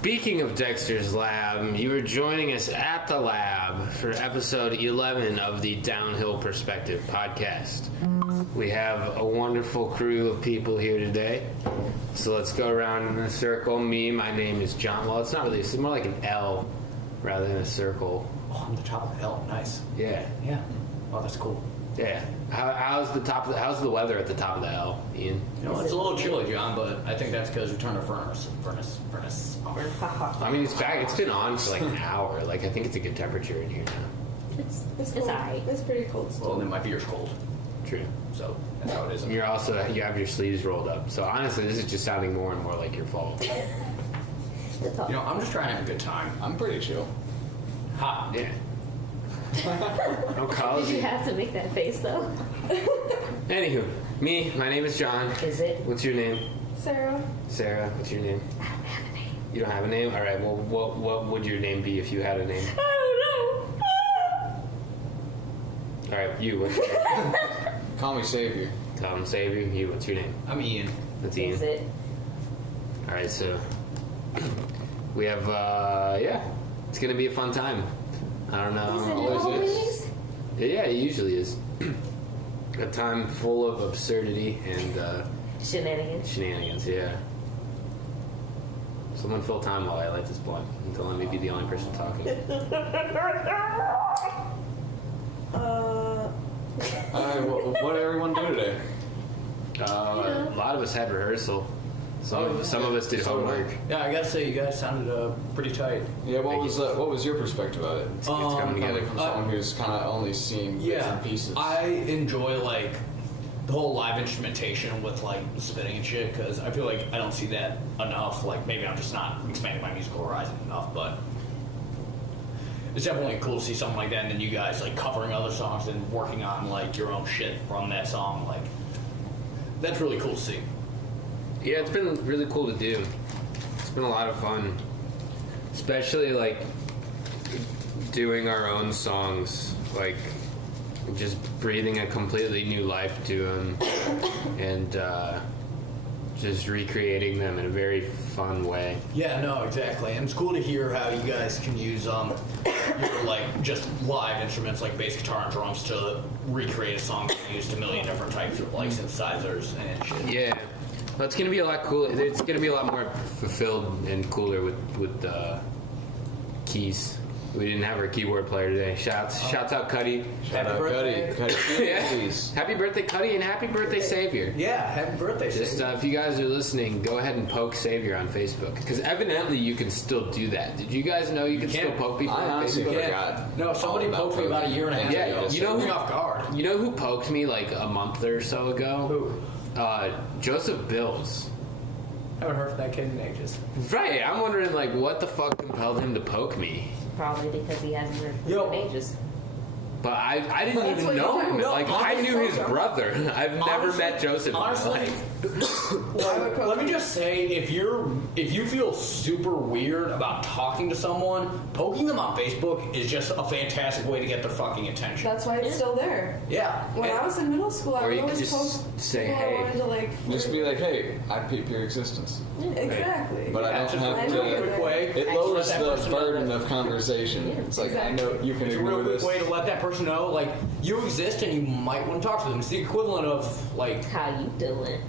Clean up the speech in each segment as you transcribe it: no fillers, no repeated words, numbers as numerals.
Speaking of Dexter's Lab, you are joining us at the lab for episode 11 of the Downhill Perspective podcast. We have a wonderful crew of people here today. So let's go around in a circle. My name is John. Well, it's not really, it's more like an L rather than a circle. Oh, I'm the top of the L. Nice. Yeah. Yeah. Oh, that's cool. Yeah. How's the weather at the top of the L, Ian? You know, it's a little chilly, John, but I think that's because we turned a furnace. I mean, it's back. It's been on for like an hour. Like, I think it's a good temperature in here now. It's alright. It's pretty cold still. Well, then my beer's cold. True. So that's how it is. And you have your sleeves rolled up. So honestly, this is just sounding more and more like your fault. You know, I'm just trying to have a good time. I'm pretty chill. Ha. Yeah. Don't call Did you have to make that face though? Anywho, my name is John. Is it? What's your name? Sarah. Sarah, what's your name? I don't have a name. You don't have a name? Alright, well, what would your name be if you had a name? I don't know. Alright, you, what's your name? Call me Savior. Tom, Savior, you, what's your name? I'm Ian. That's Ian. Is it? Alright, so we have, it's gonna be a fun time. I don't know. Is it Always always? is. Yeah, it usually is. A time full of absurdity and Shenanigans. yeah. Someone fill time while I light this blunt until let me be the only person talking. What did everyone do today? A lot of us had rehearsal. Some of us did homework. Yeah, I gotta say, you guys sounded pretty tight. Yeah, what was your perspective of it? It's coming together. Coming from someone who's kind of only seen bits and pieces. I enjoy like the whole live instrumentation with like spitting and shit because I feel like I don't see that enough. Like maybe I'm just not expanding my musical horizon enough, but it's definitely cool to see something like that. And then you guys like covering other songs and working on like your own shit from that song. Like that's really cool to see. Yeah, it's been really cool to do. It's been a lot of fun. Especially, like, doing our own songs. Like, just breathing a completely new life to them. And, just recreating them in a very fun way. Yeah, no, exactly. And it's cool to hear how you guys can use, your, like, just live instruments like bass guitar and drums to recreate a song that used a million different types of, like, synthesizers and shit. Yeah. Well, it's gonna be a lot cooler. It's gonna be a lot more fulfilled and cooler with keys. We didn't have our keyboard player today. Shouts out Cuddy. Shout out Cuddy. Yeah. Happy birthday, Cuddy, and happy birthday, Savior. Yeah, happy birthday, Just Savior. if you guys are listening, go ahead and poke Savior on Facebook because evidently you can still do that. Did you guys know you can still poke people I on honestly Facebook? forgot. No, somebody poked me about a year and a half Yeah, ago. you know Took me who- off guard. You know who poked me like a month or so ago? Who? Joseph Bills. I haven't heard from that kid in ages. Right, I'm wondering like what the fuck compelled him to poke me. Probably because he hasn't heard from Yo. in ages. But I didn't That's even what know you do. him. No, Like I honestly, knew his brother. I've never Honestly- met Joseph. Honestly, in my life. let me just say, if you feel super weird about talking to someone, poking them on Facebook is just a fantastic way to get their fucking attention. That's why it's still there. Yeah. When I was in middle school, I Or would you could always just post say, people "Hey." I wanted to like. Just be like, hey, I peep your existence. Exactly. But I That's don't just a have real to. quick way. It to lowers let that the person know burden that- of conversation. It's like, I know you can It's a ignore real quick this. way to let that person know, like, you exist and you might want to talk to them. It's the equivalent of, like, How you doing?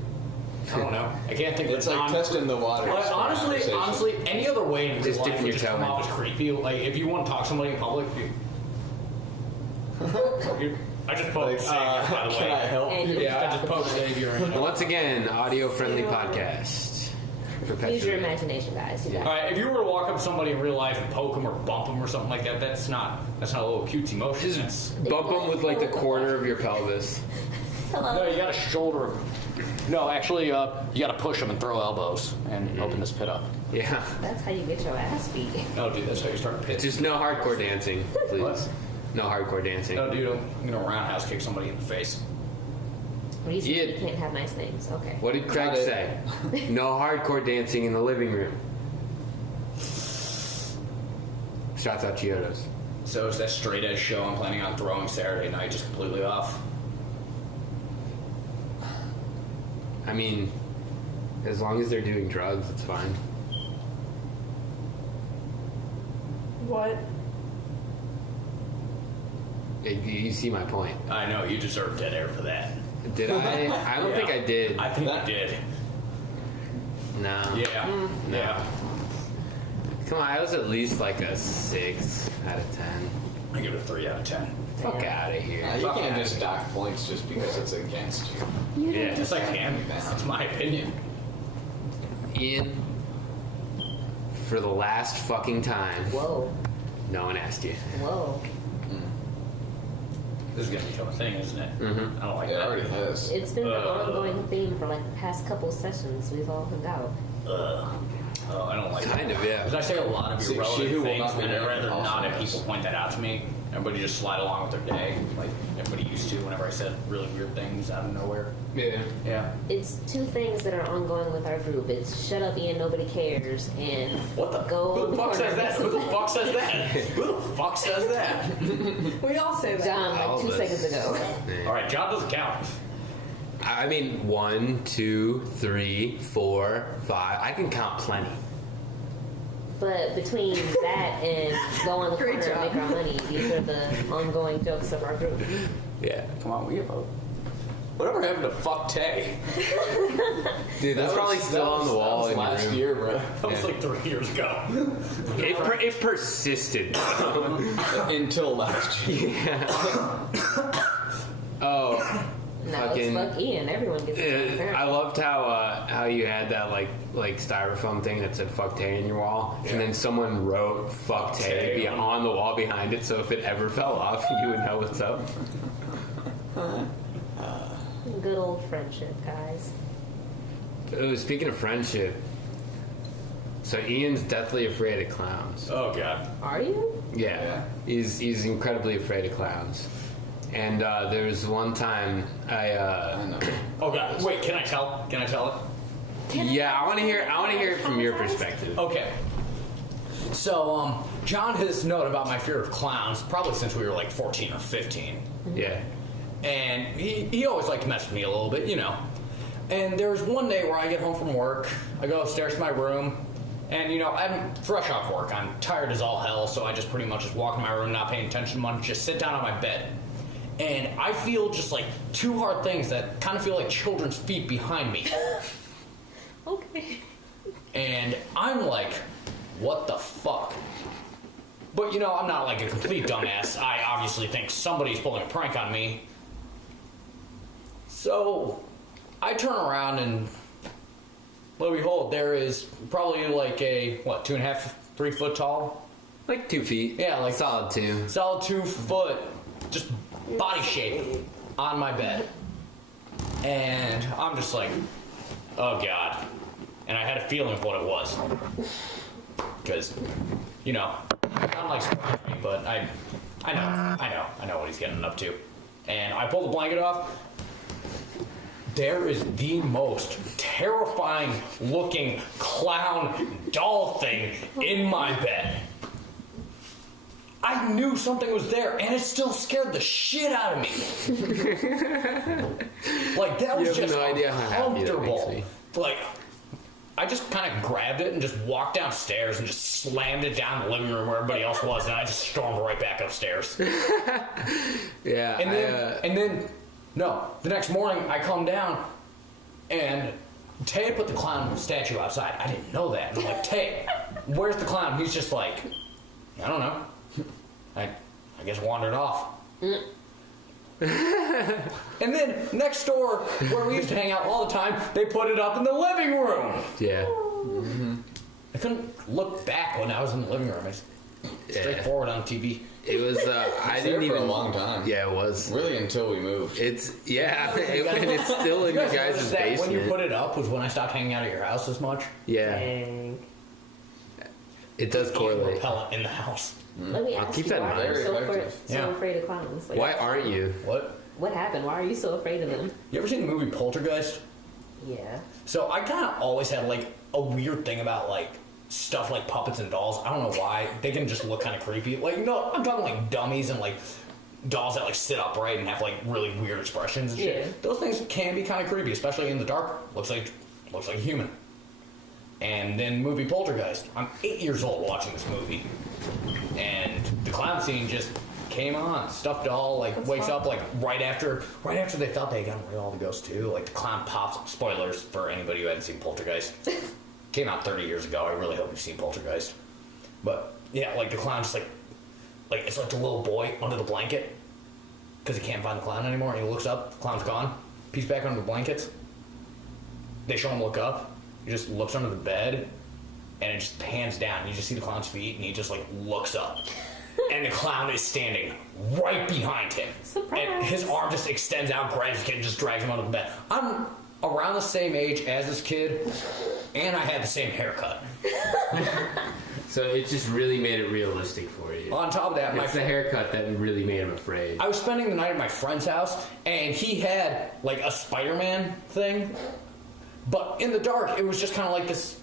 I don't know. I can't think of It's a like non- testing the waters. Like, for conversation. honestly, any other way in your Just life dipping would your just toe come in. off as creepy. Like, if you want to talk to somebody in public, I just poked Like, Savior, by the way. can I help And you? Yeah, I just poked Savior. Once again, audio-friendly podcast. Use your Perpetually. imagination, guys. You got All right, if you were to walk up to somebody in real life and poke them or bump them or something like that, that's not a little cutesy motion. That's, Bump them with like the corner of your pelvis. Hello. no, you got to shoulder. No, actually, you got to push them and throw elbows and open this pit up. Yeah. That's how you get your ass beat. No, dude, that's how you start a pit. Just no hardcore dancing, please. What? No hardcore dancing. No, dude, I'm gonna roundhouse kick somebody in the face. Well, you said Yeah. you can't have nice things. Okay. What did Craig Got it. say? No hardcore dancing in the living room. Shouts out Chiodos. So is that straight edge show I'm planning on throwing Saturday night just completely off? I mean, as long as they're doing drugs, it's fine. What? You see my point. I know you deserve dead air for that. Did I? I don't think I did. I think you did. No. Yeah. No. Yeah. Come on, I was at least like a 6 out of 10. I give it a 3 out of 10. Fuck out of here. You can't just dock points just because it's against you. Yeah. Yes, I can. That's my opinion. Ian, for the last fucking time, Whoa. no one asked you. Whoa. This is gonna become a thing, isn't it? Mm-hmm. I don't like It that. already has. It's been an ongoing theme for like the past couple sessions we've all hung out. Oh, I don't like that. Kind of, yeah. Because I say a lot of See, she irrelevant who will things, not be and I'd named rather also not have has. people point that out to me. Everybody just slide along with their day, like everybody used to whenever I said really weird things out of nowhere. Yeah. Yeah. It's two things that are ongoing with our group. It's shut up, Ian, nobody cares, and What the? go Who in the fuck corner says that? and Who the fuck says that? Who the fuck says that? We all say that. John, like 2 Albus. seconds ago. Yeah. All right, John doesn't count. I mean, 1, 2, 3, 4, 5. I can count plenty. But between that and go on the Great corner and job. make our money, these are the ongoing jokes of our group. Yeah. Come on, we have a. Whatever happened to fuck Tay? Dude, that's probably still on the wall in your last room. year, bro. That was like 3 years ago. It persisted. Until last year. Oh. No, Fucking- it's fuck Ian. Everyone gets it. I loved how you had that like styrofoam thing that said "fuck Tay" in your wall, and then someone wrote "fuck Tay" Tay on the wall behind it, so if it ever fell off, you would know what's up. Good old friendship, guys. Oh, speaking of friendship, so Ian's deathly afraid of clowns. Oh god. Are you? Yeah, he's incredibly afraid of clowns. And there was one time I know. Oh god. Wait, can I tell? Can I tell it? I want to hear it from your perspective. Okay. So, John has known about my fear of clowns probably since we were like 14 or 15. Yeah. And he always liked to mess with me a little bit, you know. And there was one day where I get home from work, I go upstairs to my room, and, you know, I'm fresh off work. I'm tired as all hell, so I just pretty much just walk in my room, not paying attention much, just sit down on my bed. And I feel just like two hard things that kind of feel like children's feet behind me. Okay. And I'm like, what the fuck? But, you know, I'm not like a complete dumbass. I obviously think somebody's pulling a prank on me. So I turn around and lo and behold, there is probably like a, 2.5, 3 foot tall? Like 2 feet. Yeah, like solid 2. solid 2 foot, just body shape on my bed. And I'm just like, oh God. And I had a feeling of what it was. Because, you know, I don't like spoiling me, but I know what he's getting up to. And I pull the blanket off. There is the most terrifying looking clown doll thing in my bed. I knew something was there, and it still scared the shit out of me. Like, that was You have just no idea how happy that makes uncomfortable. me. Like, I just kind of grabbed it and just walked downstairs and just slammed it down in the living room where everybody else was, and I just stormed right back upstairs. Yeah. And then, the next morning I come down, and Tay had put the clown statue outside. I didn't know that. And I'm like, Tay, where's the clown? He's just like, I don't know. I guess wandered off. And then next door, where we used to hang out all the time, they put it up in the living room. Yeah. I couldn't look back when I was in the living room. It's straightforward on TV. It was. I It's didn't there for even. a long time. Yeah, it was. Really, until we moved. It's and it's still in You your guys guys' noticed that basement. when you put it up was when I stopped hanging out at your house as much? Yeah, Dang. it does correlate. Repellent in the house. Let me I'll ask keep you, that in why are you mind. so, Very effective. Yeah. afraid of clowns? Like, Why aren't you? What happened? Why are you so afraid of them? You ever seen the movie Poltergeist? Yeah. So I kind of always had like a weird thing about like stuff like puppets and dolls. I don't know why. They can just look kind of creepy. Like, I'm talking like dummies and like dolls that like sit upright and have like really weird expressions and shit. Yeah. Those things can be kind of creepy, especially in the dark. Looks like a human. And then movie Poltergeist. I'm 8 years old watching this movie. and the clown scene just came on. Stuffed doll like That's wakes fun. up like right after they thought they got rid of all the ghosts too. Like the clown pops. Spoilers for anybody who hadn't seen Poltergeist. Came out 30 years ago. I really hope you've seen Poltergeist. But yeah, like the clown just like it's like the little boy under the blanket because he can't find the clown anymore. And he looks up, the clown's gone. He's back under the blankets. They show him look up. He just looks under the bed, and it just pans down. You just see the clown's feet, and he just like looks up, and the clown is standing right behind him. Surprise. And his arm just extends out, grabs the kid, and just drags him under the bed. I'm around the same age as this kid, and I had the same haircut. So it just really made it realistic for you. On top of that, It's the haircut that really made him afraid. I was spending the night at my friend's house, and he had like a Spider-Man thing, but in the dark, it was just kind of like this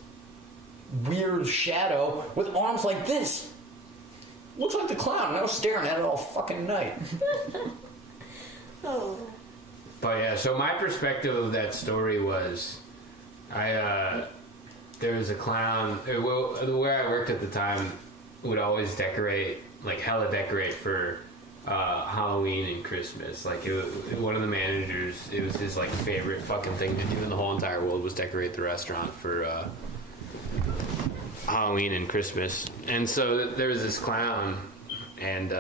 weird shadow with arms like this. Looks like the clown, and I was staring at it all fucking night. Oh. But yeah, so my perspective of that story was, there was a clown. Well, where I worked at the time would always decorate, like hella decorate for Halloween and Christmas. Like one of the managers, it was his like favorite fucking thing to do in the whole entire world was decorate the restaurant for Halloween and Christmas. And so there was this clown, and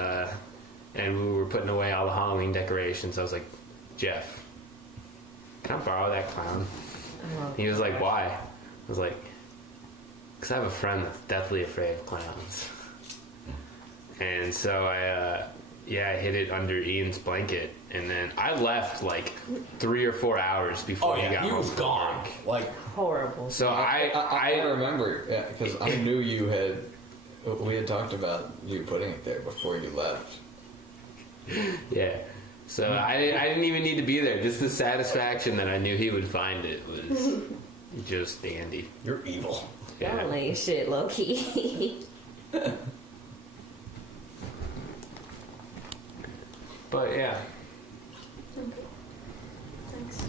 we were putting away all the Halloween decorations. I was like, Jeff, can I borrow that clown? He was like, why? I was like, because I have a friend that's deathly afraid of clowns. And so I hid it under Ian's blanket, and then I left like 3 or 4 hours before he got he home was from gone. work. Like, Horrible. So I remember, yeah, because I knew we had talked about you putting it there before you left. yeah. So I didn't even need to be there. Just the satisfaction that I knew he would find it was just dandy. you're evil. Yeah. Y'all ain't shit, low key. But yeah. Thanks.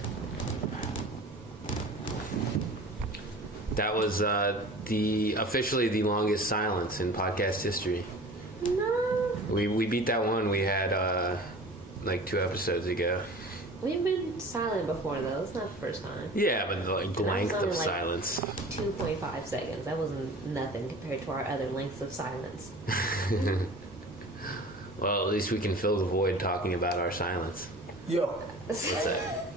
That was officially the longest silence in podcast history. No. We beat that one we had like 2 episodes ago. We've been silent before, though. It's not the first time. Yeah, but the like, length only, of like, silence. 2.5 seconds. That wasn't nothing compared to our other lengths of silence. Well, at least we can fill the void talking about our silence. Yo, What's that?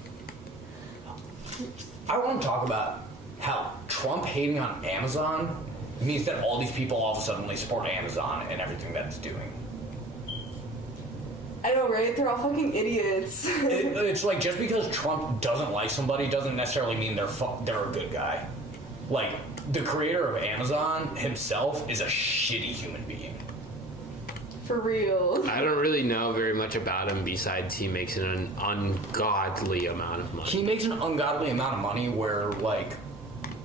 I want to talk about how Trump hating on Amazon means that all these people all of a sudden support Amazon and everything that it's doing. I know, right? They're all fucking idiots. It's like just because Trump doesn't like somebody doesn't necessarily mean they're a good guy. Like the creator of Amazon himself is a shitty human being. For real. I don't really know very much about him besides he makes an ungodly amount of money. He makes an ungodly amount of money where, like,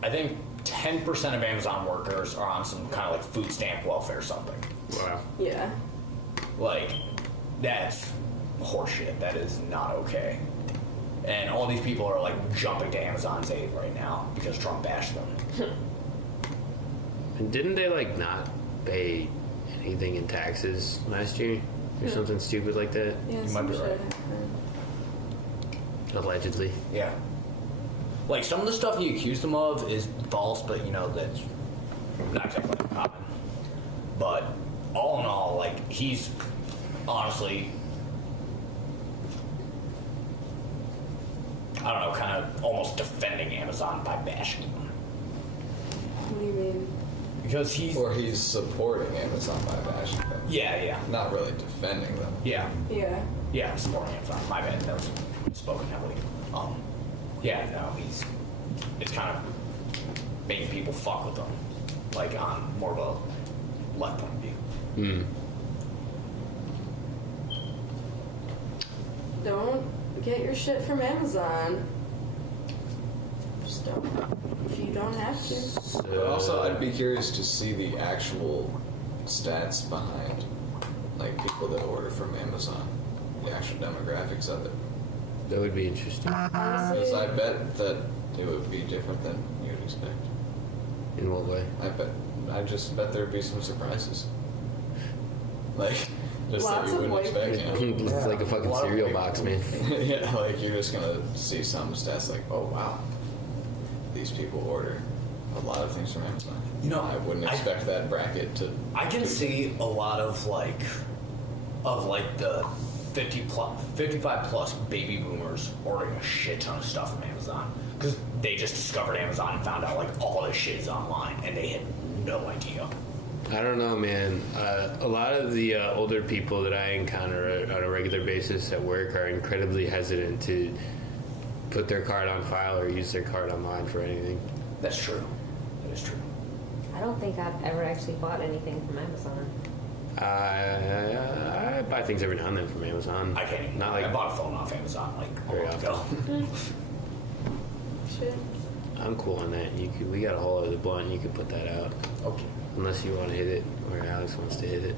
I think 10% of Amazon workers are on some kind of like food stamp welfare or something. Wow. Yeah. Like, that's horseshit. That is not okay. And all these people are like jumping to Amazon's aid right now because Trump bashed them. And didn't they like not pay anything in taxes last year or something stupid like that? Yeah, You some might be shit right. happened. Allegedly. Yeah. Like, some of the stuff he accused them of is false, but, you know, that's not exactly uncommon. But, all in all, like, he's honestly, I don't know, kind of almost defending Amazon by bashing them. What do you mean? Because he's... Or he's supporting Amazon by bashing them. Yeah. Not really defending them. Yeah. Yeah. Yeah, supporting Amazon. My bad, that was spoken heavily. Yeah, no, it's kind of making people fuck with them, like on more of a left point of view. Don't get your shit from Amazon. Just don't. If you don't have to. But also, I'd be curious to see the actual stats behind, like, people that order from Amazon. The actual demographics of it. That would be interesting. Because I bet that it would be different than you'd expect. In what way? I just bet there'd be some surprises. Like, just that Lots you of wouldn't white expect, you know? It's like a fucking A lot of cereal white box, man. Yeah, like you're just gonna see some stats like, oh wow, these people order a lot of things from Amazon. You know, I wouldn't I- expect that bracket to. I can see a lot of the 55 plus baby boomers ordering a shit ton of stuff from Amazon because they just discovered Amazon and found out like all this shit is online and they had no idea. I don't know, man. A lot of the older people that I encounter on a regular basis at work are incredibly hesitant to put their card on file or use their card online for anything. That's true. That is true. I don't think I've ever actually bought anything from Amazon. I buy things every now and then from Amazon. I can't even. Not like I bought a phone off Amazon like a Very month ago. Shit. I'm cool on that. We got a whole other blunt. You can put that out. Okay. Unless you want to hit it, or Alex wants to hit it.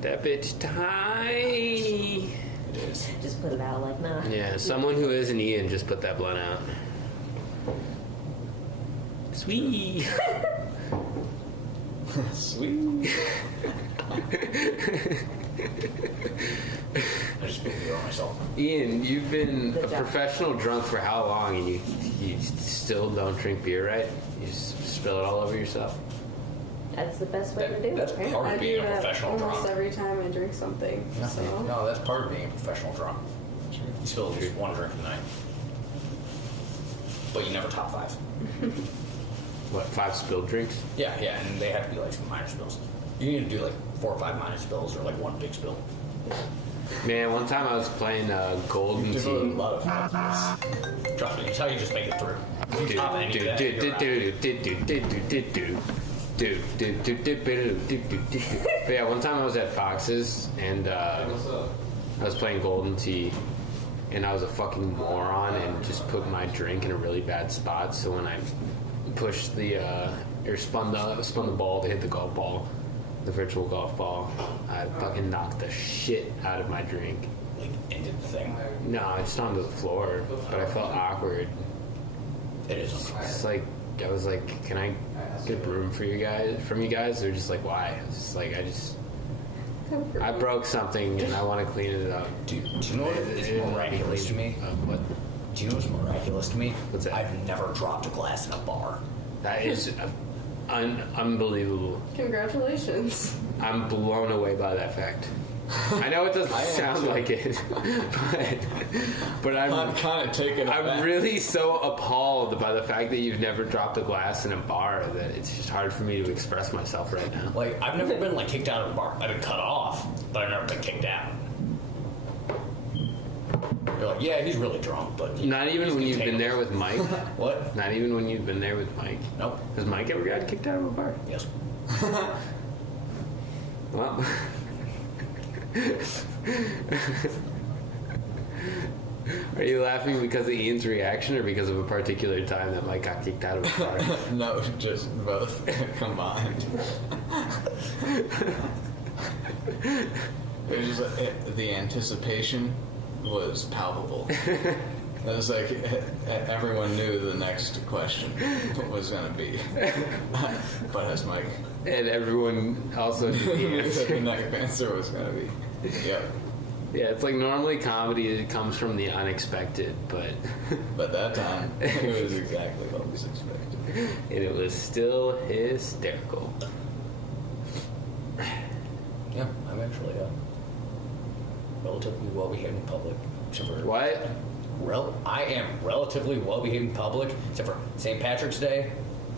That bitch tiny. It is. Just put it out like, nah. Yeah, someone who isn't Ian just put that blunt out. Sweet. Sweet. I just made it on myself. Ian, you've been Good a job. professional drunk for how long, and you still don't drink beer, right? You just spill it all over yourself. That's the best way to do it. That's apparently. part I of do being a that professional almost drunk. every time I drink something. So. No, that's part of being a professional drunk. You spill at least one drink a night. But you never top 5. What, 5 spilled drinks? Yeah, and they have to be like some minor spills. You need to do like 4 or 5 minor spills or like 1 big spill. Man, one time I was playing Golden You devoted a Tea. lot of thought to this. Trust me, it's how you just make it through. If you top any of that, But yeah, one time I was at Fox's and I was playing Golden Tea, and I was a fucking moron and just put my drink in a really bad spot. So when I pushed the or spun the ball to hit the golf ball, the virtual golf ball, I fucking knocked the shit out of my drink. like ended the thing. No, it's onto the floor, but I felt awkward. It is. It's like I was like, can I get a broom for you guys? From you guys? They're just like, why? It's just like I broke something and I want to clean it up. Do you know what is miraculous to me? What? Do you know what's miraculous to me? What's that? I've never dropped a glass in a bar. That is unbelievable. Congratulations. I'm blown away by that fact. I know it doesn't I am sound too. like it, but I'm I'm kind of taken I'm aback. really so appalled by the fact that you've never dropped a glass in a bar that it's just hard for me to express myself right now. Like, I've never been like kicked out of a bar. I've been cut off, but I've never been kicked out. You're like, yeah, he's really drunk, but Not even he's when gonna you've take been a- there with Mike. What? Not even when you've been there with Mike. Nope. Has Mike ever gotten kicked out of a bar? Yes. Well, are you laughing because of Ian's reaction or because of a particular time that Mike got kicked out of a bar? No, just both combined. It was just the anticipation was palpable. It was like everyone knew the next question was going to be. But as Mike, And everyone also knew the the answer. next answer was going to be, yep. Yeah, it's like normally comedy it comes from the unexpected, but But that time, it was exactly what was expected. and it was still hysterical. Yeah, I'm actually relatively well behaved in public. Except for What? I am relatively well behaved in public, except for St. Patrick's Day,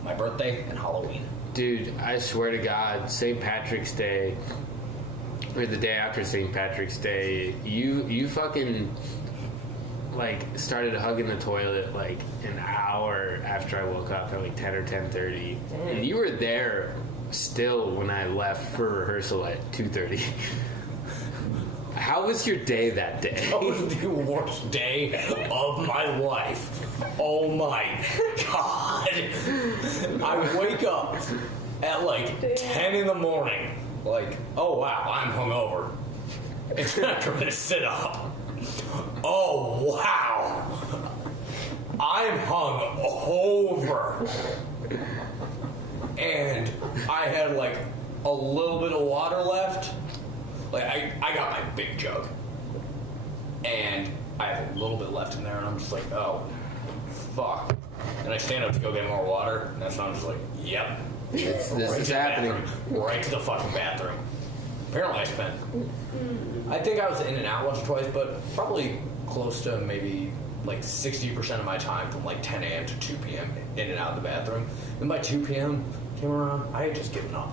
my birthday, and Halloween. Dude, I swear to God, St. Patrick's Day, or the day after St. Patrick's Day, you fucking like started hugging the toilet like an hour after I woke up at like 10 or 10:30, and you were there still when I left for rehearsal at 2:30. How was your day that day? That was the worst day of my life. Oh my God. I wake up at like 10 in the morning. Like, oh wow, I'm hungover. It's not trying to sit up. Oh wow. I'm hungover. And I had like a little bit of water left. Like, I got my big jug. And I have a little bit left in there, and I'm just like, oh, fuck. And I stand up to go get more water, and that's when I'm just like, yep. This Right is to the happening. bathroom. Right to the fucking bathroom. Apparently I spent, I think I was in and out once or twice, but probably close to maybe like 60% of my time from like 10 a.m. to 2 p.m. in and out of the bathroom. And by 2 p.m. came around, I had just given up.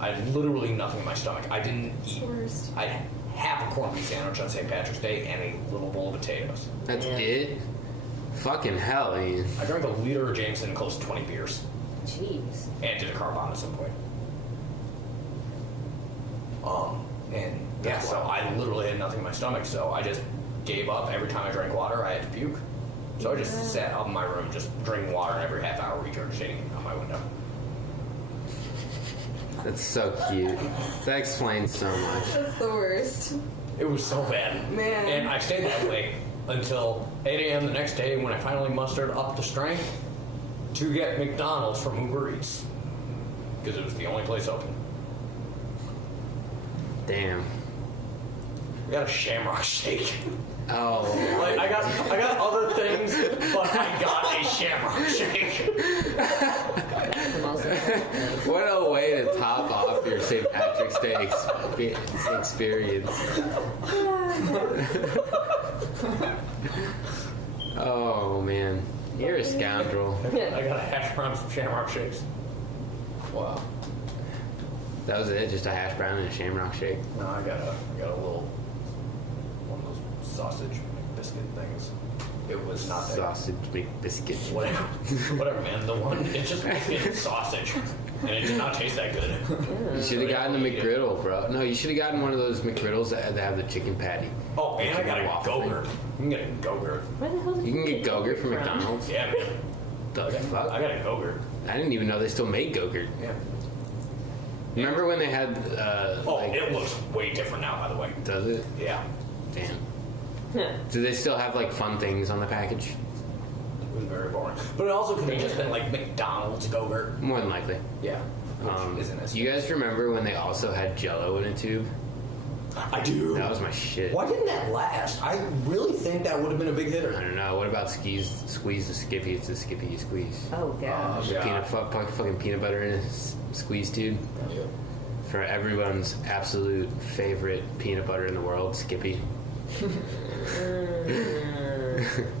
I had literally nothing in my stomach. I didn't eat. Worst. I had half a corned beef sandwich on St. Patrick's Day and a little bowl of potatoes. That's Yeah. it? Fucking hell, Ian. I drank a liter of Jameson and close to 20 beers. Jeez. And did a carb on at some point. And yeah, so I literally had nothing in my stomach, so I just gave up. Every time I drank water, I had to puke. So I just sat up in my room, just drinking water, and every half hour regurgitating out my window. That's so cute. That explains so much. That's the worst. It was so bad. Man. And I stayed that way until 8 a.m. the next day when I finally mustered up the strength to get McDonald's from Uber Eats. Because it was the only place open. Damn. We got a Shamrock Shake. Oh. Like, I got other things, but I got a Shamrock Shake. That's the most important thing. What a way to top off your St. Patrick's Day experience. Oh, man. You're a scoundrel. I got a hash brown, some Shamrock Shakes. Wow. That was it? Just a hash brown and a shamrock shake? No, I got a little one of those sausage biscuit things. It was not that. Sausage McBiscuit. Whatever, man. The one, it's just biscuit and sausage, and it did not taste that good. You should have gotten a McGriddle, bro. No, you should have gotten one of those McGriddles that have the chicken patty. Oh, and I got a Waffle Go-Gurt. You can get a Go-Gurt. Where the hell did You can get Go-Gurt from chicken McDonald's? Yeah, man. The I fuck? got a Go-Gurt. I didn't even know they still made Go-Gurt. Yeah. Remember when they had, Oh, like, it looks way different now, by the way. does it? Yeah. Damn. Huh. Do they still have, like, fun things on the package? It was very boring. But it also could have just been like McDonald's Go-Gurt. More than likely. Yeah. Which isn't as You guys remember when they also had Jell-O in a tube? I do. That was my shit. Why didn't that last? I really think that would have been a big I hitter. don't know. What about squeeze the Skippy? It's a Skippy you squeeze. Oh gosh. Yeah. Fucking peanut butter in a squeeze tube. Yep. For everyone's absolute favorite peanut butter in the world, Skippy.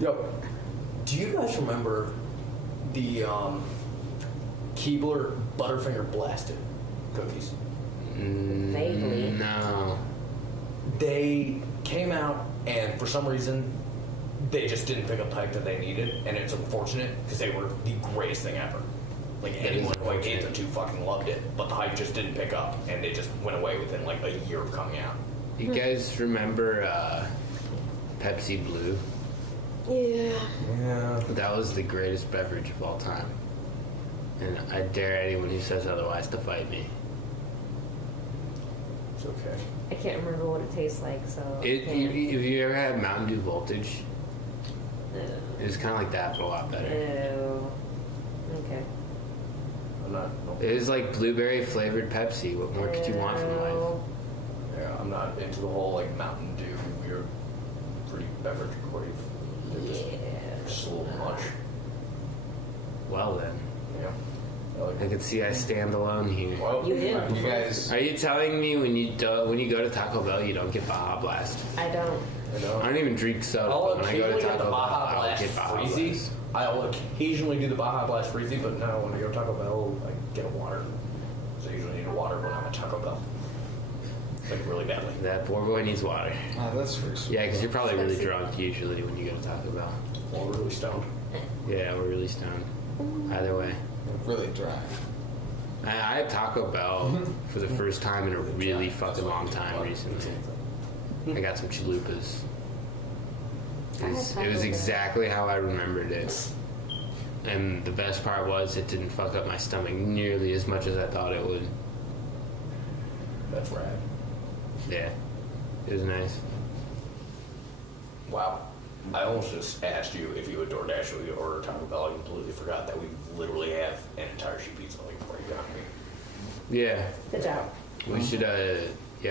Yep. Do you guys remember the Keebler Butterfinger Blasted cookies? Vaguely. No. They came out, and for some reason, they just didn't pick up the hype that they needed, and it's unfortunate because they were the greatest thing ever. Like, That anyone is who I gave them unfortunate. to fucking loved it, but the hype just didn't pick up, and they just went away within like a year of coming out. You guys remember Pepsi Blue? Yeah. Yeah. That was the greatest beverage of all time. And I dare anyone who says otherwise to fight me. It's okay. I can't remember what it tastes like, so. I If can't. you ever had Mountain Dew Voltage, No. it was kind of like that, but a lot better. No. Okay. I'm not. It was like blueberry flavored Pepsi. What more could you want from life? No. Yeah, I'm not into the whole like Mountain Dew weird fruity beverage crave. They're just a little much. Well then, Yeah. I can see I stand alone here. Well, You do. You guys, Are you telling me when you go to Taco Bell you don't get Baja Blast? I don't. I know. I don't even drink soda. I'll But when I go to occasionally get Taco the Bell, Baja I don't Blast get Baja Freezy. Blast. I'll occasionally do the Baja Blast Freezy, but no, when I go to Taco Bell, I get a water. So I usually need a water when I'm at Taco Bell. Like really badly. That poor boy needs water. that's for sure. Yeah, because you're probably really drunk usually when you go to Taco Bell. Or really stoned. Yeah, we're really stoned. Either way. Really dry. I had Taco Bell for the first time in a really fucking long time recently. I got some chalupas. It was exactly how I remembered it. And the best part was it didn't fuck up my stomach nearly as much as I thought it would. That's rad. Yeah, it was nice. Wow. I almost just asked you if you would DoorDash or you order Taco Bell. I completely forgot that we literally have an entire sheet pizza like right behind me. Yeah. Good job. We should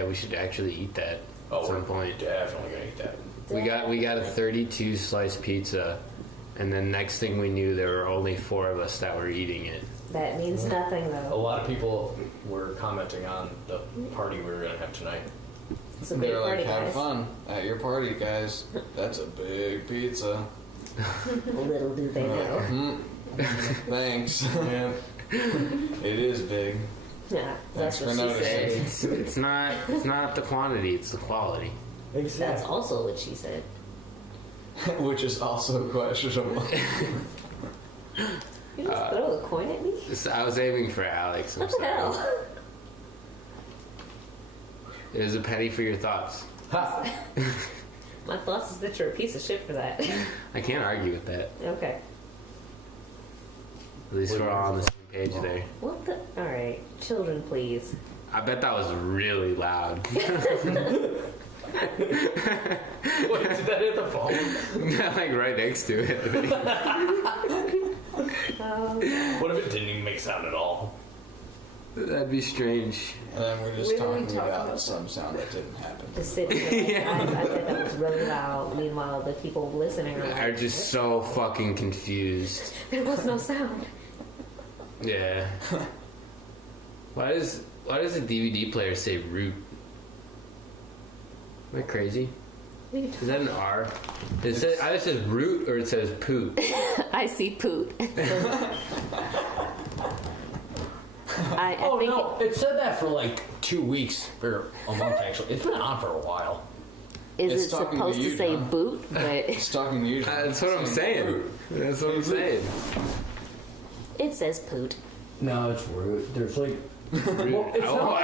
we should actually eat that at some point. Definitely gonna eat that. We got a 32 slice pizza, and then next thing we knew, there were only 4 of us that were eating it. That means nothing A though. lot of people were commenting on the party we were gonna have tonight. It's a They big were party, like, have guys. fun at your party, guys. That's a big pizza. Little do they know. Thanks. Yeah. It is big. Yeah, that's Thanks what for she said. noticing. It's not the quantity, it's the quality. That's also what she said. Which is also questionable. You just throw a coin at me? I was aiming for Alex. I'm What the sorry. hell? It was a penny for your thoughts. My thoughts is that you're a piece of shit for that. I can't argue with that. Okay. At least we're all on the same page there. What the? Alright. Children, please. I bet that was really loud. Wait, did that hit the phone? Like right next to it. What if it didn't even make sound at all? That'd be strange. And then we're just We didn't talking talk about about some sound that didn't happen. Just sitting there. I said that was really loud. Meanwhile, the people listening are Are like, just so fucking confused. there was no sound. Yeah. Why does the DVD player say root? Am I crazy? Is that an R? It says, either says root or it says poop. I see poot. I Oh think no, it said that for like 2 weeks or a month actually. It's been on for a while. is It's it talking to supposed to you, say John. boot? But It's talking to you. That's what I'm saying. That's what I'm saying. it says poot. No, it's rude. There's like Root. it's Oh,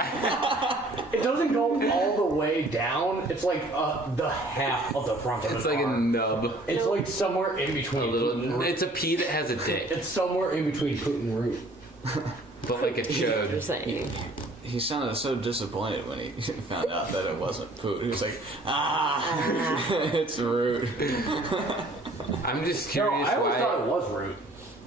it doesn't go all the way down. It's like the half of the front of it's an like a arm. nub. It's like somewhere in A between. little. It's a pea that has a dick, It's somewhere in between poot and root. but like a You're chode. saying. He sounded so disappointed when he found out that it wasn't poop. He was like, it's rude. I'm just No, curious I always thought why. it was root.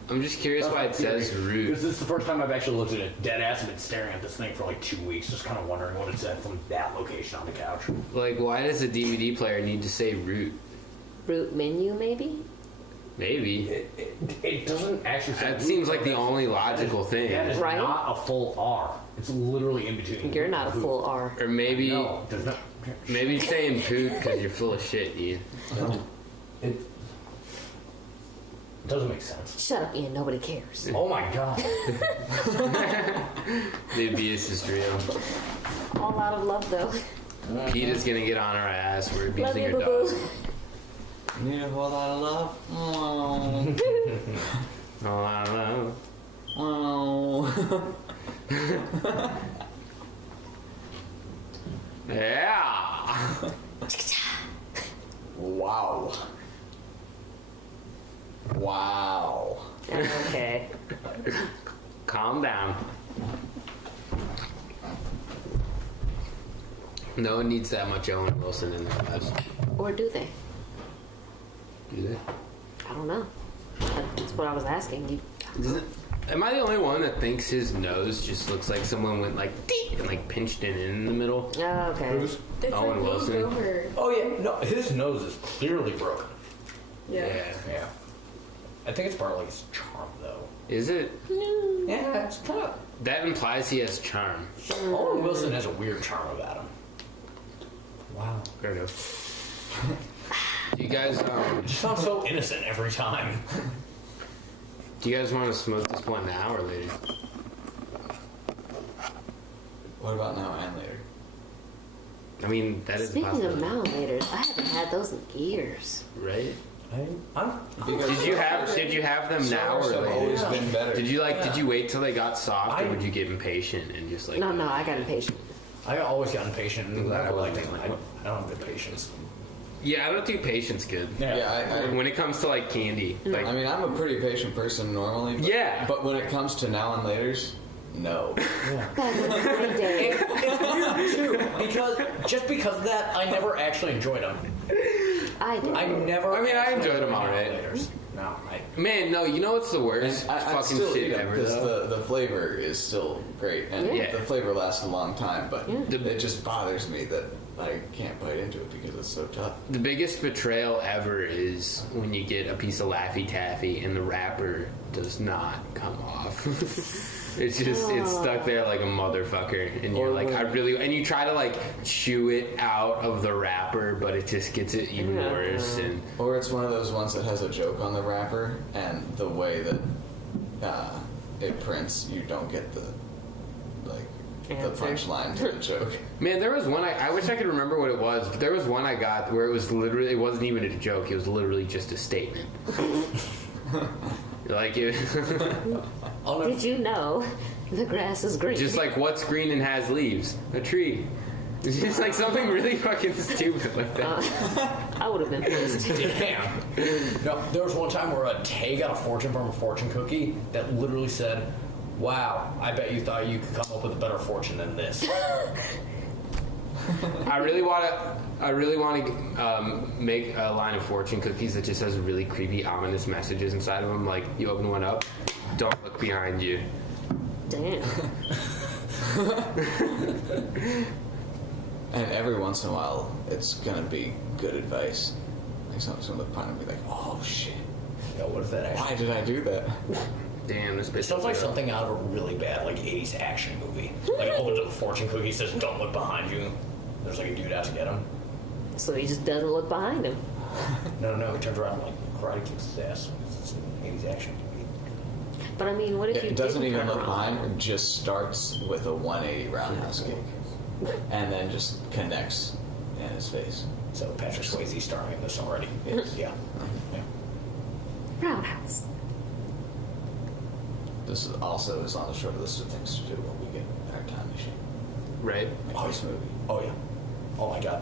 I'm just curious why it says root. Because this is the first time I've actually looked at it dead ass and been staring at this thing for like 2 weeks, just kind of wondering what it said from that location on the couch. Like, why does a DVD player need to say root? Root menu, maybe? Maybe. It doesn't actually say That root, seems like but the only logical thing. that is Right? not a full R. It's literally in between. You're not a poot. full R. Or maybe No, there's not. maybe you're saying poot because you're full of shit, Ian. It doesn't make sense. Shut up, Ian. Nobody cares. Oh my god. The abuse is real. All out of love, though. Peter's gonna get on our ass. We're Love abusing you, her boo dog. boo. Need a whole lot of love. Oh. Oh, I don't know. Oh. Yeah. Wow. Wow. Okay. Calm down. No one needs that much Owen Wilson in their lives. Or do they? Do they? I don't know. That's what I was asking you. Am I the only one that thinks his nose just looks like someone went like deep and like pinched it in the middle? Oh, okay. It's Owen like Wilson. moved over. Oh yeah, no, his nose is clearly broken. Yeah. Yeah. I think it's partly his charm though. Is it? Yeah, it's kind of. That implies he has charm. Owen Wilson has a weird charm about him. Wow. Fair enough. Do you guys Just sounds so innocent every time. do you guys want to smoke this blunt now or later? What about now and later? I mean, that is a Speaking of possibility, Mountlaters, I haven't had those in years. right? I'm Because Did you have them now or Sours have later? always been better. Did you wait till they got soft, or I- would you get impatient and just like? No, I got impatient. I always got impatient. I'm glad I wasn't I don't have good patience. Yeah, I don't do patience good. Yeah, When it comes to like candy, like I mean, I'm a pretty patient person normally. But, Yeah. But when it comes to now and later's, no. Back in my day. It's weird too because because of that, I never actually enjoyed them. I did. I never. I mean, I actually enjoyed them all right. Laters. No. Man, no, you know what's the worst I fucking still shit eat 'em ever, because though? the flavor is still great, and Yeah. the flavor lasts a long time. But Yeah. it just bothers me that I can't bite into it because it's so tough. The biggest betrayal ever is when you get a piece of Laffy Taffy and the wrapper does not come off. It's just, it's stuck there like a motherfucker. And you're Or like, when- and you try to like chew it out of the wrapper, but it just gets it even worse. And Or it's one of those ones that has a joke on the wrapper, and the way that it prints, you don't get the Answer. punchline to the joke. man, there was one, I wish I could remember what it was, but there was one I got where it was literally, it wasn't even a joke, it was literally just a statement. Like it, Did you know the grass is green? just like what's green and has leaves? A tree. It's just like something really fucking stupid like that. I would have been pissed. Damn. No, there was one time where Tay got a fortune from a fortune cookie that literally said, "Wow, I bet you thought you could come up with a better fortune than this." I really want to make a line of fortune cookies that just has really creepy, ominous messages inside of them. Like you open one up, don't look behind you. Damn. And every once in a while, it's gonna be good advice. Like someone's gonna look behind and be like, "Oh shit, Yo, what if that actually? why did I do that?" Damn, this bitch. It sounds like something out of a really bad, like, 80s action movie. Like, it opens up a fortune cookie, says, "Don't look behind you." There's, like, a dude out to get him. So he just doesn't look behind him. No, he turns around and, like, karate kicks his ass. It's an 80s action movie. But I mean, what if you It doesn't didn't even turn look around? behind. It just starts with a 180 roundhouse kick, and then just connects in his face. So Patrick Swayze starring in this already. Yes. Yeah. Roundhouse. This is also is on the short list of things to do when we get our time machine. right? Make this movie. Oh, yeah. Oh, my God.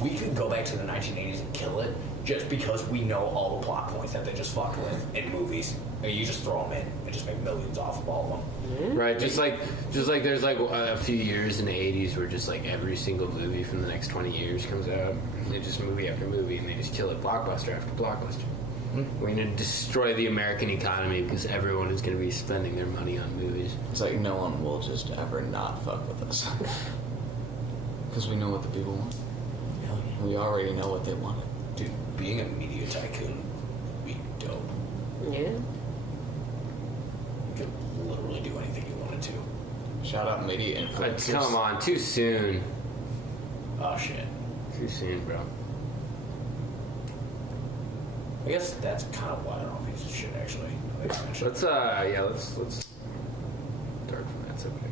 We could go back to the 1980s and kill it just because we know all the plot points that they just fucked with in movies. And you just throw them in and just make millions off of all of them. Right, just like there's like a few years in the 80s where just like every single movie from the next 20 years comes out. And they just movie after movie and they just kill it blockbuster after blockbuster. We're going to destroy the American economy because everyone is going to be spending their money on movies. It's like no one will just ever not fuck with us. Because we know what the people want. Hell yeah. We already know what they wanted. Dude, being a media tycoon would be dope. Yeah. You could literally do anything you wanted to. Shout out media influencers. Come on, too soon. Oh, shit. Too soon, bro. I guess that's kind of why I don't know piece of shit, actually. Let's start from that subject.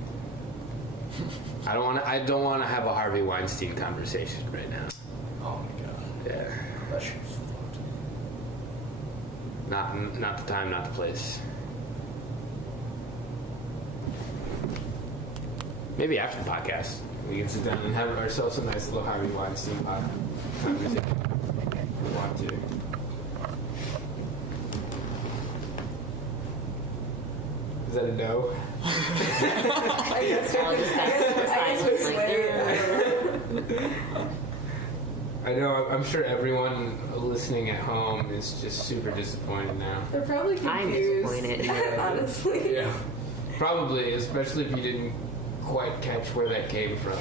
I don't want to have a Harvey Weinstein conversation right now. Oh, my God. Yeah. That shit's fucked. Not the time, not the place. Maybe after the podcast, we can sit down and have ourselves a nice little Harvey Weinstein conversation. If we want to. Is that a no? I guess All just got silent, like, I know. I'm sure everyone listening at home is just super disappointed now. they're probably I'm confused. disappointed. Honestly. Yeah. Probably, especially if you didn't quite catch where that came from.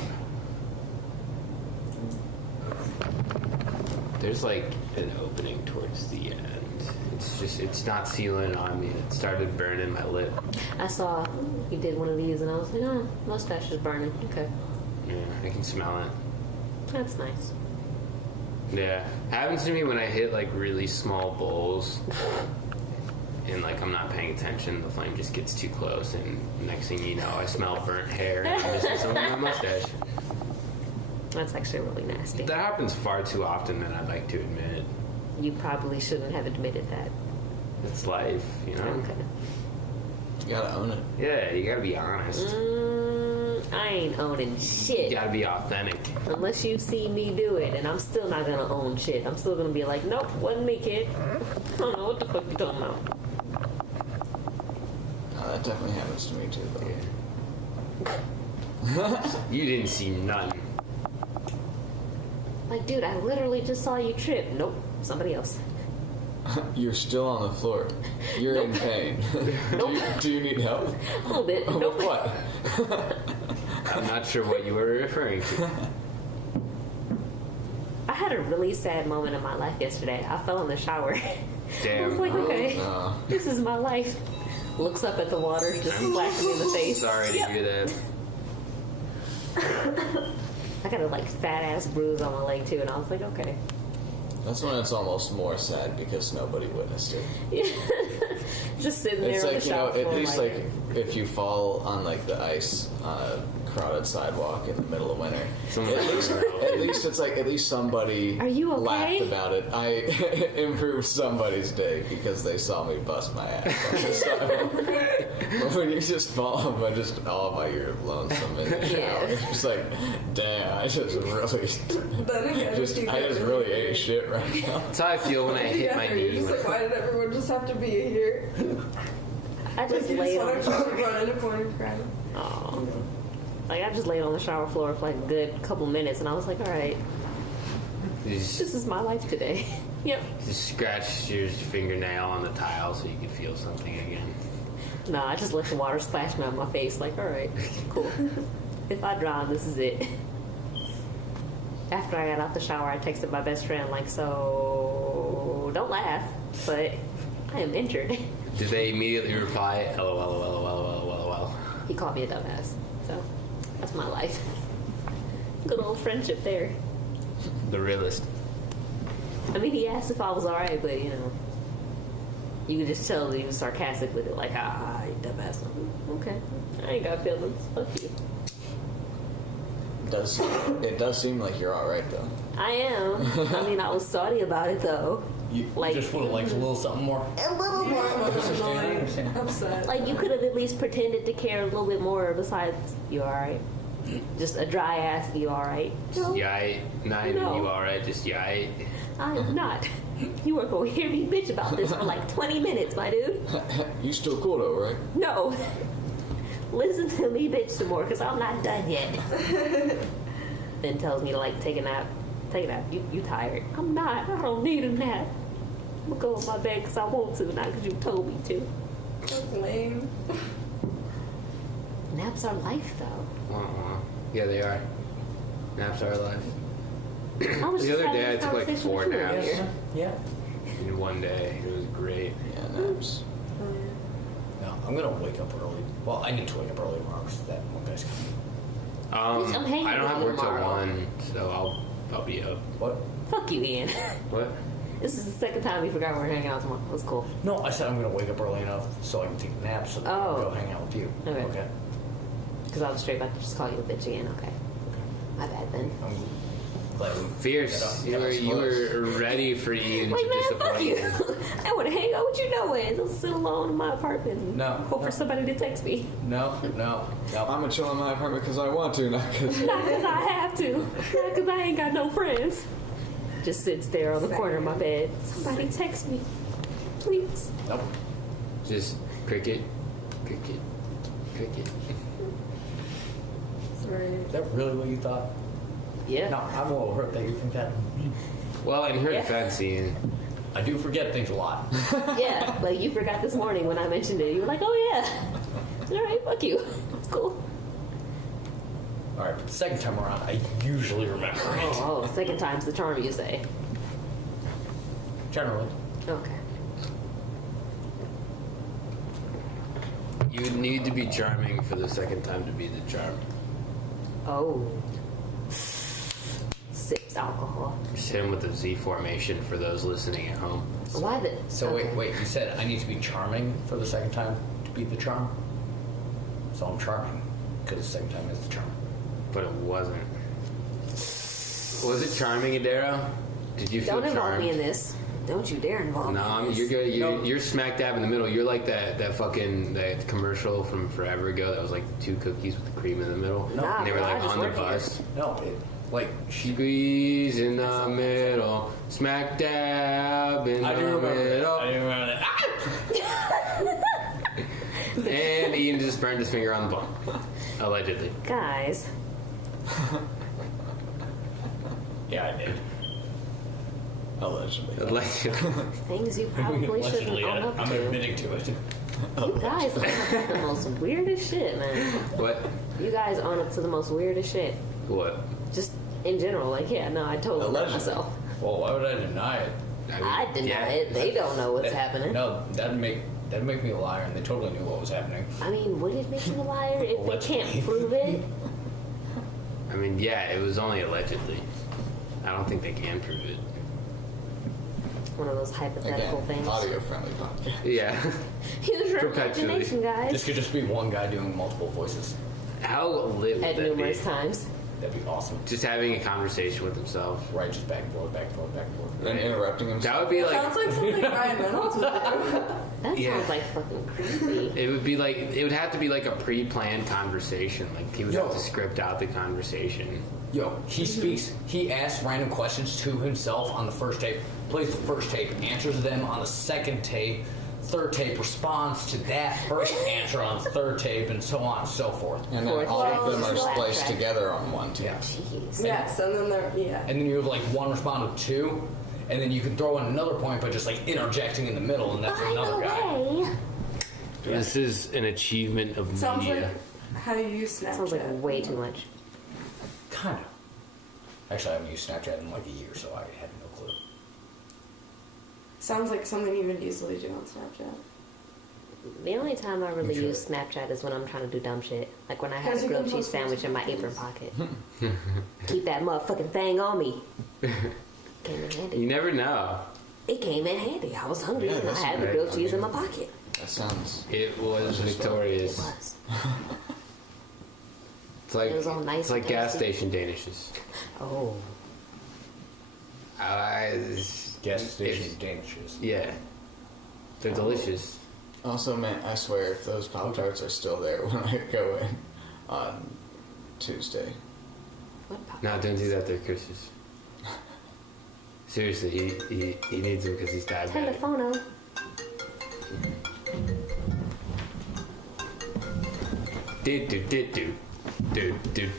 There's like an opening towards the end. It's not sealing on me. It started burning my lip. I saw you did one of these, and I was like, oh, mustache is burning. Okay, Yeah, I can smell it. that's nice. Yeah, happens to me when I hit like really small bowls, and like I'm not paying attention. The flame just gets too close, and next thing you know, I smell burnt hair and I'm missing some of my mustache. That's actually really nasty. That happens far too often than I'd like to admit. You probably shouldn't have admitted that. It's life, you know. Okay. You gotta own it. Yeah, you gotta be honest. I ain't owning You shit. gotta be authentic. Unless you see me do it, and I'm still not gonna own shit. I'm still gonna be like, nope, wasn't me, kid. I don't know what the fuck you talking about. That definitely happens to me too, though. Yeah. You didn't see none. Like, dude, I literally just saw you trip. Nope, somebody else. You're still on the floor. You're in pain. do you need help? A little bit. Nope. With what? I'm not sure what you were referring to. I had a really sad moment in my life yesterday. I fell in the shower. I Damn. was like, okay, No. this is my life. Looks up at the water, just splashing me in the face. Sorry to Yep. hear that. I got a like fat ass bruise on my leg too, and I was like, okay. That's when it's almost more sad because nobody witnessed it. Just sitting there It's on like, the you know, shower at floor, least like if you fall on like the ice on a crowded sidewalk in the middle of winter. At least it's like at least somebody Are you okay? laughed about it. I improved somebody's day because they saw me bust my ass on the sidewalk. But when you just fall by just all by your lonesome in the shower, Yeah. it's just like, damn, I just really, Then again, I just really ate shit right now. That's how I feel when I hit my You're knee. just like, why did everyone just have to be here? I just You laid just on the want shower. to run in a corner crying. Aw. Like I just laid on the shower floor for like a good couple minutes, and I was like, all right, You this just, is my life today. Yep. just scratch your fingernail on the tile so you can feel something again. No, I just let the water splash me on my face. Like, all right, cool. If I drown, this is it. After I got out the shower, I texted my best friend, like, so don't laugh, but I am injured. Did they immediately reply, LOL? He called me a dumbass. So that's my life. Good old friendship there. The realist. I mean, he asked if I was all right, but you know, you could just tell that he was sarcastic with it, like, ah, you dumbass. Okay, I ain't got feelings. Fuck you. It does seem like you're all right though. I am. I mean, I was salty about it though. You Like- just would have liked a little something more. A little more. Emotionally upset. Like you could have at least pretended to care a little bit more. Besides, you all right? Just a dry ass. You all right? No, Yai. Not even No. you alright, just yai. I am not. You weren't gonna hear me bitch about this for like 20 minutes, my dude. You still cool though, right? No. Listen to me bitch some more, because I'm not done yet. Then tells me to like take a nap. Take a nap. You tired. I'm not. I don't need a nap. I'm gonna go in my bed because I want to, not because you told me to. That's lame. Naps are life though. Yeah, they are. Naps are life. I was The just other having day I this took like conversation 4 with you naps earlier. Yeah. in one day. It was great. Yeah, naps. No, I'm gonna wake up early. Well, I need to wake up early tomorrow because that one guy's coming. Bitch, I'm hanging I don't with have you work till tomorrow. 1, so I'll be up. What? Fuck you, Ian. What? This is the second time you forgot we're hanging out tomorrow. That's cool. No, I said I'm gonna wake up early enough so I can take a nap so that I Oh. can go hang out with you. Okay. Because I was straight about to just call you a bitch again. Okay. My bad then. I'm glad we Fierce. got us You close. were ready for Ian Like, to man, fuck disappoint you. you. I want to hang out with you no way. Don't sit alone in my apartment and No, hope no. for somebody to text me. No. I'm gonna chill in my apartment because I want to, not because. Not because I have to. Not because I ain't got no friends. Just sits there on the corner of my bed. Somebody text me. Please. Nope. Just cricket. Is that really what you thought? Yeah. No, I'm a little hurt that you think that. Well, in her Yeah. defense, Ian, I do forget things a lot. Yeah. Like you forgot this morning when I mentioned it. You were like, oh yeah. All right, fuck you. It's cool. All right, but the second time around, I usually remember it. Oh, second time's the charm, you say. Generally. Okay. you need to be charming for the second time to be the charm. Oh. Sips alcohol. Just hit him with the Z formation for those listening at home. Why the? So okay. wait. You said I need to be charming for the second time to beat the charm. So I'm charming because the second time is the charm. But it wasn't. Was it charming, Adero? Did you feel Don't involve charmed? me in this. Don't you dare involve me. No, in you're this. good. You're smack dab in the middle. You're like that that commercial from forever ago that was like 2 cookies with the cream in the middle. Nah, and they were bro, I like just on the work here. bus. No, like she. Squeeze in the middle, smack dab in I do the remember that. middle. I do remember that. And Ian just burned his finger on the bone. Allegedly. Guys, Yeah, I did. Allegedly. Things you probably shouldn't Allegedly, own up I'm to. admitting to it. You guys own up to the most weirdest shit, man. What? You guys own up to the most weirdest shit. What? Just in general, like, yeah, no, I totally know Allegedly. myself. Well, why would I deny it? I deny it. They don't know what's happening. No, that'd make me a liar, and they totally knew what was happening. I mean, would it make you a liar if they Allegedly. can't prove it? I mean, yeah, it was only allegedly. I don't think they can prove it. One of those hypothetical Again, things. audio-friendly podcast. Yeah. Use your Perpetually. imagination, This guys. could just be one guy doing multiple voices. How lit would At that be? numerous times. That'd be awesome. Just having a conversation with himself. Right, just back and forth, back and forth, back and forth. And interrupting That himself. would be like. Sounds like something Ryan Reynolds would do. That Yeah. sounds like fucking creepy. It would be like. It would have to be like a pre-planned conversation. Like he would Yo. have to script out the conversation. Yo, he speaks, he asks random questions to himself on the first tape, plays the first tape, answers them on the second tape, third tape responds to that first answer on the third tape, and so on and so forth. And then Fourth all of them are row, spliced track. together on one tape. Yeah. Jeez. Yes, and then they're, yeah. And then you have like one respond with two, and then you can throw in another point by just like interjecting in the middle, and that's By another the guy. way, This is an achievement of Sounds media. like how you use Snapchat. sounds like way too much. Kind of. Actually, I haven't used Snapchat in like a year, so I had no clue. Sounds like something you would easily do on Snapchat. The only time I really should. use Snapchat is when I'm trying to do dumb shit. Like when I had Because a you grilled can cheese post sandwich in my apron pocket. Keep that motherfucking thing on me. Came in You handy. never know. It came in handy. I was hungry Yeah, and I that's had the right. grilled cheese in my pocket. That sounds... It was That's just It victorious. was. It's like It was all nice it's like and gas tasty. station danishes. Oh. Gas station danishes. Yeah, they're delicious. Also, man, I swear, if those Pop-Tarts are still there when I go in on Tuesday. What pop? No, don't do that. They're Chris's. Seriously, he needs them because he's diabetic. Telephono.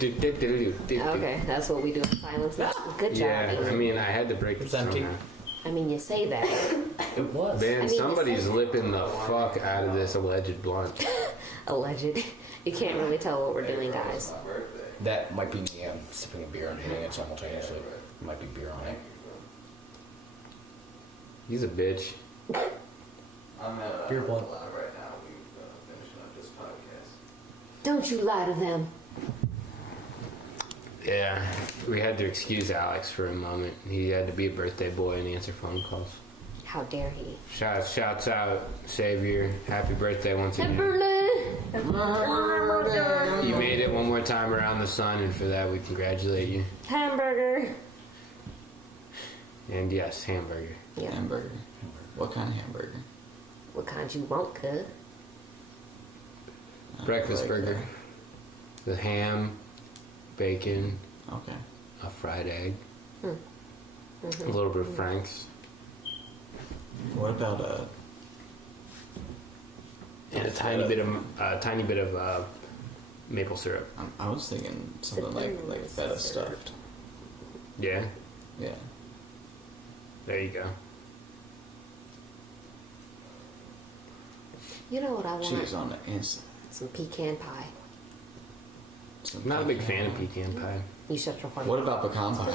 Okay, that's what we do in silence now. Good job. Yeah, I Ian. mean, I had to break it It's empty. somehow. I mean, you say that. It was. Man, I mean, somebody's it's- lipping the fuck out of this alleged blunt. Alleged. You can't really tell what we're doing, guys. That might be me sipping a beer and hitting it simultaneously. It might be beer on it. He's a bitch. I'm at Beer blunt. right now. We're finishing up this podcast. Don't you lie to them. Yeah, we had to excuse Alex for a moment. He had to be a birthday boy and answer phone calls. How dare he? Shouts out, Savior. Happy birthday once again. Hamburger. You made it one more time around the sun, and for that we congratulate you. Hamburger. And yes, hamburger. Yeah. Hamburger. What kind of hamburger? What kind you want, cuz? Breakfast Like burger. The ham, bacon, that. Okay. a fried egg, a little bit of Frank's, What about and a tiny bit of maple syrup. I was thinking something like feta stuffed. Yeah, Yeah. there you go. You know what I want? Cheese on the inside. Some pecan pie. I'm not a big fan of pecan pie. You shut your fucking What about pecan pie?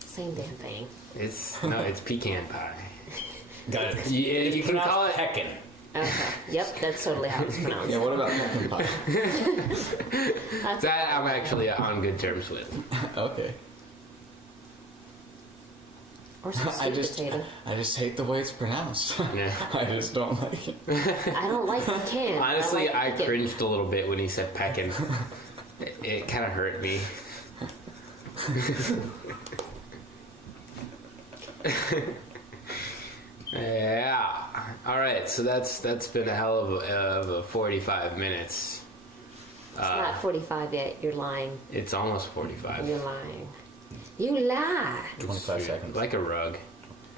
Same damn thing. It's pecan pie. Got it. Yeah, you can call it heckin'. Okay. Yep, that's totally how it's pronounced. Yeah, what about pecan pie? That I'm actually on good terms with. Okay. Or some I sweet potato. just hate the way it's pronounced. Yeah. I just don't like it. I don't like pecan. Honestly, I like pecan. cringed a little bit when he said peckin. It kind of hurt me. Yeah. All right. So that's been a hell of a 45 minutes. It's not 45 yet. You're lying. It's almost 45. You're lying. You lie. 25 seconds. Like a rug.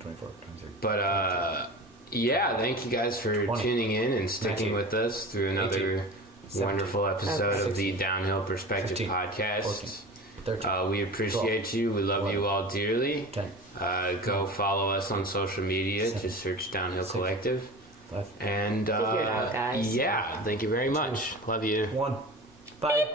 24, 23. But yeah, thank you guys for 20. tuning in and sticking 19. with us through another 18. wonderful episode of the 16. Downhill Perspective 15. podcast. 14. 13. We appreciate you. We love you all dearly. 10. Go follow us on social media. Just search Downhill Collective. 5. And Figure it out, guys. yeah, thank you very much. Love you. 1. Bye.